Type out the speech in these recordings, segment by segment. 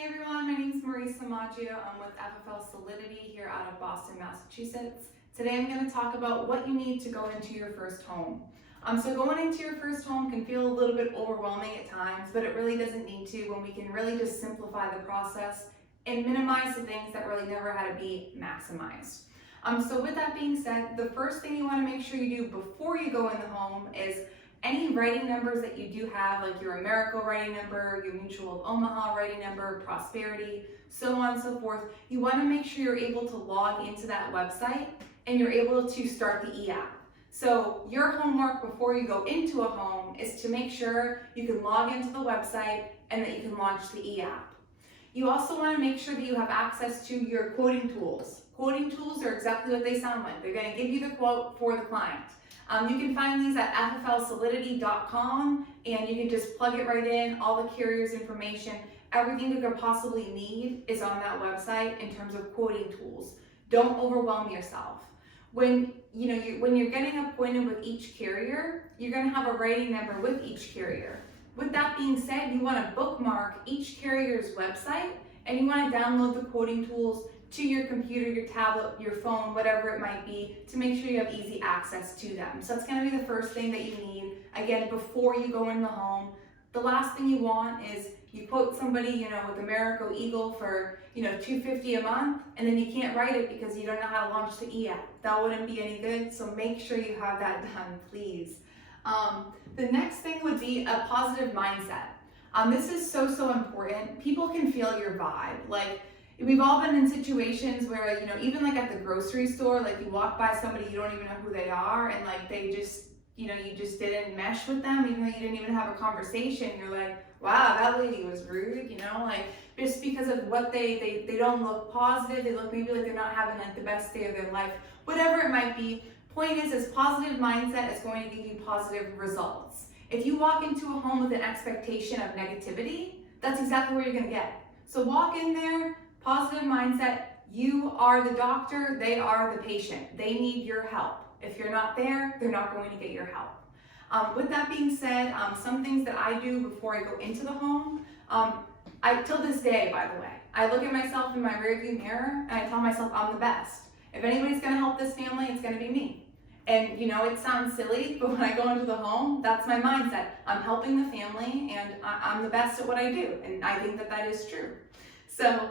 Hey everyone, my name is Marisa Maggio. I'm with FFL Solidity here out of Boston, Massachusetts. Today I'm going to talk about what you need to go into your first home. So going into your first home can feel a little bit overwhelming at times, but it really doesn't need to when we can really just simplify the process and minimize the things that really never had to be maximized. So with that being said, the first thing you want to make sure you do before you go in the home is any writing numbers that you do have, like your Americo writing number, your Mutual of Omaha writing number, Prosperity, so on and so forth, you want to make sure you're able to log into that website and you're able to start the e-app. So your homework before you go into a home is to make sure you can log into the website and that you can launch the e-app. You also want to make sure that you have access to your quoting tools. Quoting tools are exactly what they sound like. They're going to give you the quote for the client. You can find these at fflsolidity.com and you can just plug it right in, all the carrier's information, everything you could possibly need is on that website in terms of quoting tools. Don't overwhelm yourself. When you're getting appointed with each carrier, you're going to have a writing number with each carrier. With that being said, you want to bookmark each carrier's website and you want to download the quoting tools to your computer, your tablet, your phone, whatever it might be, to make sure you have easy access to them. So that's going to be the first thing that you need, again, before you go in the home. The last thing you want is you quote somebody, with Americo Eagle for, $250 a month, and then you can't write it because you don't know how to launch the e-app. That wouldn't be any good, so make sure you have that done, please. The next thing would be a positive mindset. This is so important. People can feel your vibe. We've all been in situations where, even like at the grocery store, like you walk by somebody, you don't even know who they are, and like they just, you just didn't mesh with them, even though you didn't even have a conversation. You're like, wow, that lady was rude, just because of what they don't look positive, they look maybe like they're not having like the best day of their life, whatever it might be. Point is positive mindset is going to give you positive results. If you walk into a home with an expectation of negativity, that's exactly what you're gonna get. So walk in there, positive mindset, you are the doctor, they are the patient. They need your help. If you're not there, they're not going to get your help. With that being said, some things that I do before I go into the home, till this day, by the way, I look at myself in my rearview mirror and I tell myself I'm the best. If anybody's gonna help this family, it's gonna be me. And it sounds silly, but when I go into the home, that's my mindset. I'm helping the family and I'm the best at what I do. And I think that is true. So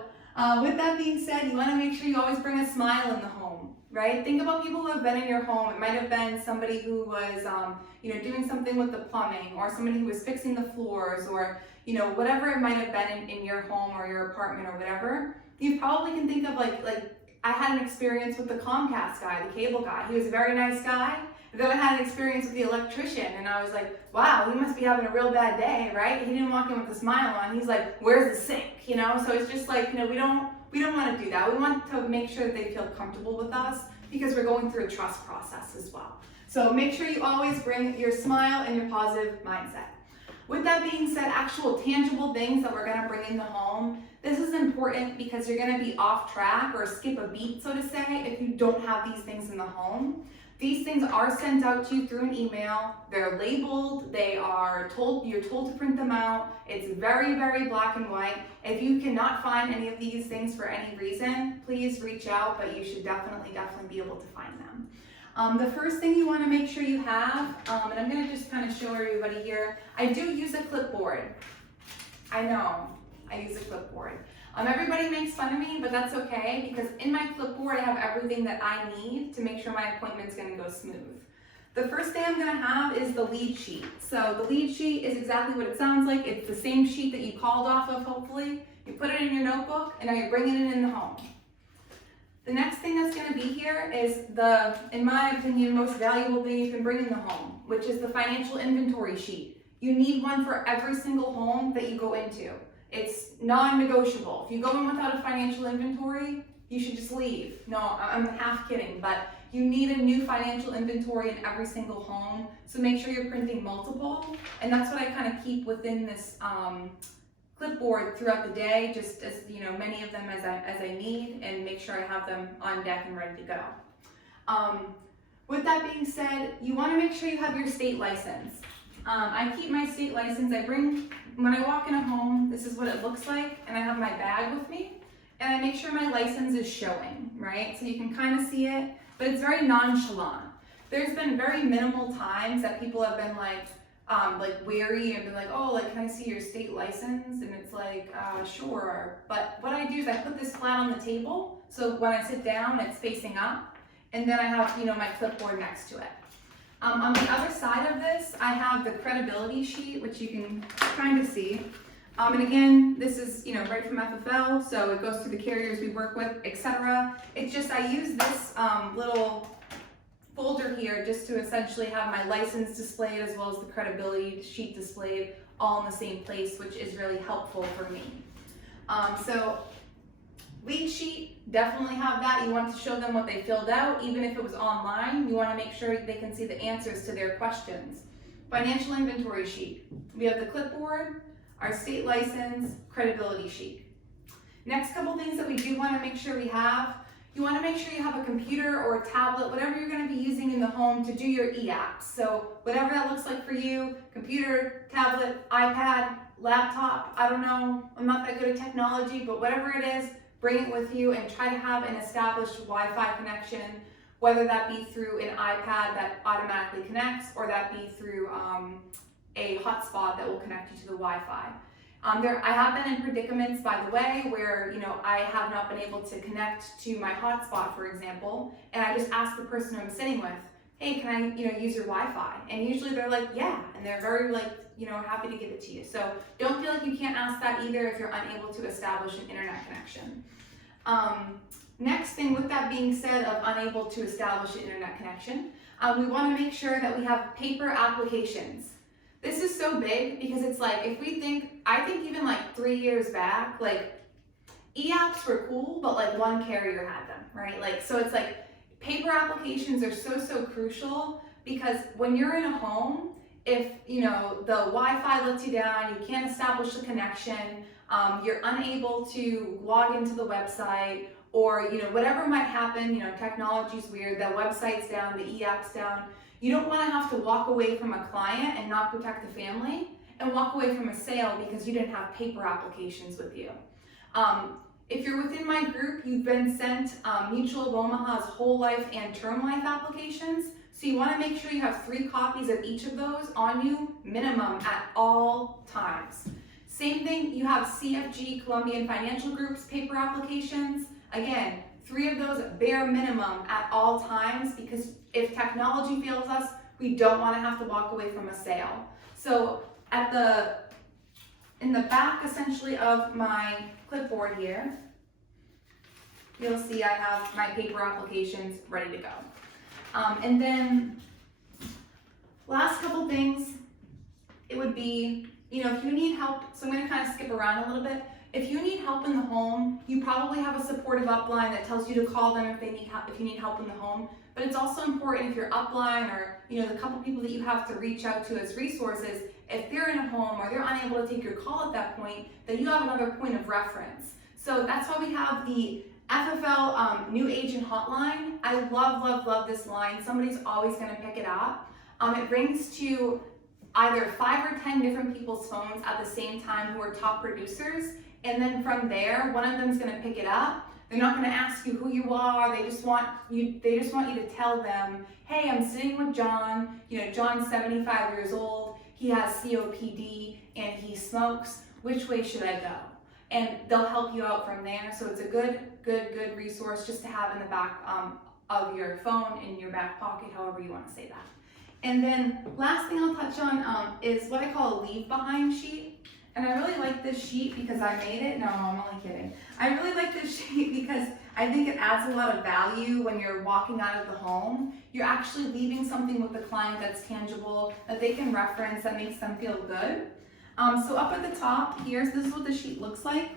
with that being said, you want to make sure you always bring a smile in the home, right? Think about people who have been in your home. It might have been somebody who was, doing something with the plumbing, or somebody who was fixing the floors, or, whatever it might have been in your home or your apartment or whatever. You probably can think of like I had an experience with the Comcast guy, the cable guy. He was a very nice guy. And then I had an experience with the electrician, and I was like, wow, he must be having a real bad day, right? He didn't walk in with a smile on. He's like, where's the sink? So it's just like, we don't want to do that. We want to make sure that they feel comfortable with us because we're going through a trust process as well. So make sure you always bring your smile and your positive mindset. With that being said, actual tangible things that we're going to bring in the home, this is important because you're going to be off track or skip a beat, so to say, if you don't have these things in the home. These things are sent out to you through an email. They're labeled. You're told to print them out. It's very, very black and white. If you cannot find any of these things for any reason, please reach out, but you should definitely be able to find them. The first thing you want to make sure you have, and I'm going to just kind of show everybody here, I do use a clipboard. I know, I use a clipboard. Everybody makes fun of me, but that's okay because in my clipboard I have everything that I need to make sure my appointment's going to go smooth. The first thing I'm going to have is the lead sheet. So the lead sheet is exactly what it sounds like. It's the same sheet that you called off of, hopefully. You put it in your notebook and now you're bringing it in the home. The next thing that's going to be here is in my opinion, most valuable thing you can bring in the home, which is the financial inventory sheet. You need one for every single home that you go into. It's non-negotiable. If you go in without a financial inventory, you should just leave. No, I'm half kidding, but you need a new financial inventory in every single home. So make sure you're printing multiple. And that's what I kind of keep within this clipboard throughout the day, just as many of them as I need, and make sure I have them on deck and ready to go. With that being said, you want to make sure you have your state license. I keep my state license. I bring when I walk in a home, this is what it looks like, and I have my bag with me, and I make sure my license is showing, right? So you can kind of see it, but it's very nonchalant. There's been very minimal times that people have been like wary and been like, oh, like, can I see your state license? And it's like, sure. But what I do is I put this flat on the table, so when I sit down, it's facing up, and then I have, my clipboard next to it. On the other side of this, I have the credibility sheet, which you can kind of see. And again, this is, right from FFL, so it goes through the carriers we work with, etc. It's just I use this little folder here just to essentially have my license displayed as well as the credibility sheet displayed all in the same place, which is really helpful for me. So lead sheet, definitely have that. You want to show them what they filled out, even if it was online. You want to make sure they can see the answers to their questions. Financial inventory sheet. We have the clipboard, our state license, credibility sheet. Next couple things that we do want to make sure we have. You want to make sure you have a computer or a tablet, whatever you're going to be using in the home to do your e-apps. So whatever that looks like for you, computer, tablet, iPad, laptop, I don't know, I'm not that good at technology, but whatever it is, bring it with you and try to have an established Wi-Fi connection, whether that be through an iPad that automatically connects or that be through a hotspot that will connect you to the Wi-Fi. I have been in predicaments, by the way, where I have not been able to connect to my hotspot, for example, and I just ask the person I'm sitting with, hey, can I use your Wi-Fi? And usually they're like, yeah, and they're very happy to give it to you. So don't feel like you can't ask that either if you're unable to establish an internet connection. Next thing, with that being said, of unable to establish an internet connection, we want to make sure that we have paper applications. This is so big because it's like, I think even like 3 years back, like e-apps were cool, but like one carrier had them, right? So it's like paper applications are so crucial because when you're in a home, if the Wi-Fi lets you down, you can't establish a connection, you're unable to log into the website, or whatever might happen, technology's weird, the website's down, the e-app's down. You don't want to have to walk away from a client and not protect the family and walk away from a sale because you didn't have paper applications with you. If you're within my group, you've been sent Mutual of Omaha's whole life and term life applications. So you want to make sure you have 3 copies of each of those on you, minimum, at all times. Same thing, you have CFG, Columbian Financial Group's paper applications. Again, 3 of those bare minimum at all times, because if technology fails us, we don't want to have to walk away from a sale. So in the back essentially of my clipboard here, you'll see I have my paper applications ready to go. And then last couple things, it would be, if you need help, so I'm going to kind of skip around a little bit. If you need help in the home, you probably have a supportive upline that tells you to call them if you need help in the home. But it's also important if your upline or the couple people that you have to reach out to as resources, if they're in a home or they're unable to take your call at that point, then you have another point of reference. So that's why we have the FFL new agent hotline. I love this line. Somebody's always going to pick it up. It rings to either 5 or 10 different people's phones at the same time who are top producers. And then from there, one of them is going to pick it up. They're not going to ask you who you are. They just want you to tell them, hey, I'm sitting with John. John's 75 years old. He has COPD and he smokes. Which way should I go? And they'll help you out from there. So it's a good resource just to have in the back of your phone, in your back pocket, however you want to say that. And then last thing I'll touch on is what I call a leave behind sheet. And I really like this sheet because I made it. No, I'm only kidding. I really like this sheet because I think it adds a lot of value when you're walking out of the home. You're actually leaving something with the client that's tangible, that they can reference, that makes them feel good. So up at the top here, this is what the sheet looks like.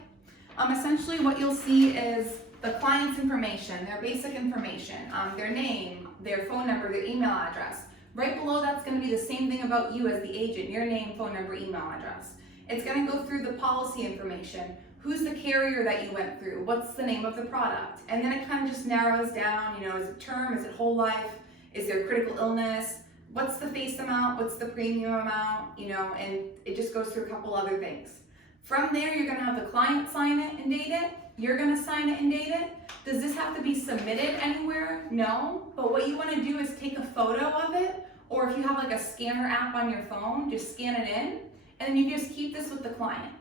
Essentially what you'll see is the client's information, their basic information, their name, their phone number, their email address. Right below that's going to be the same thing about you as the agent, your name, phone number, email address. It's going to go through the policy information. Who's the carrier that you went through? What's the name of the product? And then it kind of just narrows down, is it term, is it whole life? Is there critical illness? what's the face amount, what's the premium amount, and it just goes through a couple other things. From there, you're gonna have the client sign it and date it. You're gonna sign it and date it. Does this have to be submitted anywhere? No, but what you wanna do is take a photo of it, or if you have like a scanner app on your phone, just scan it in, and then you just keep this with the client.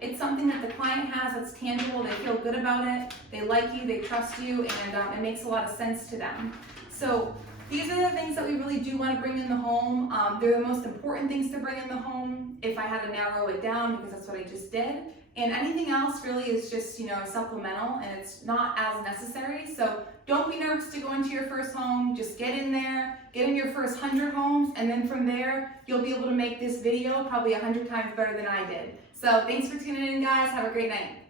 It's something that the client has that's tangible, they feel good about it, they like you, they trust you, and it makes a lot of sense to them. So these are the things that we really do want to bring in the home. They're the most important things to bring in the home if I had to narrow it down, because that's what I just did. And anything else really is just, supplemental, and it's not as necessary. So don't be nervous to go into your first home. Just get in there, get in your first 100 homes, and then from there, you'll be able to make this video probably 100 times better than I did. So thanks for tuning in, guys. Have a great night.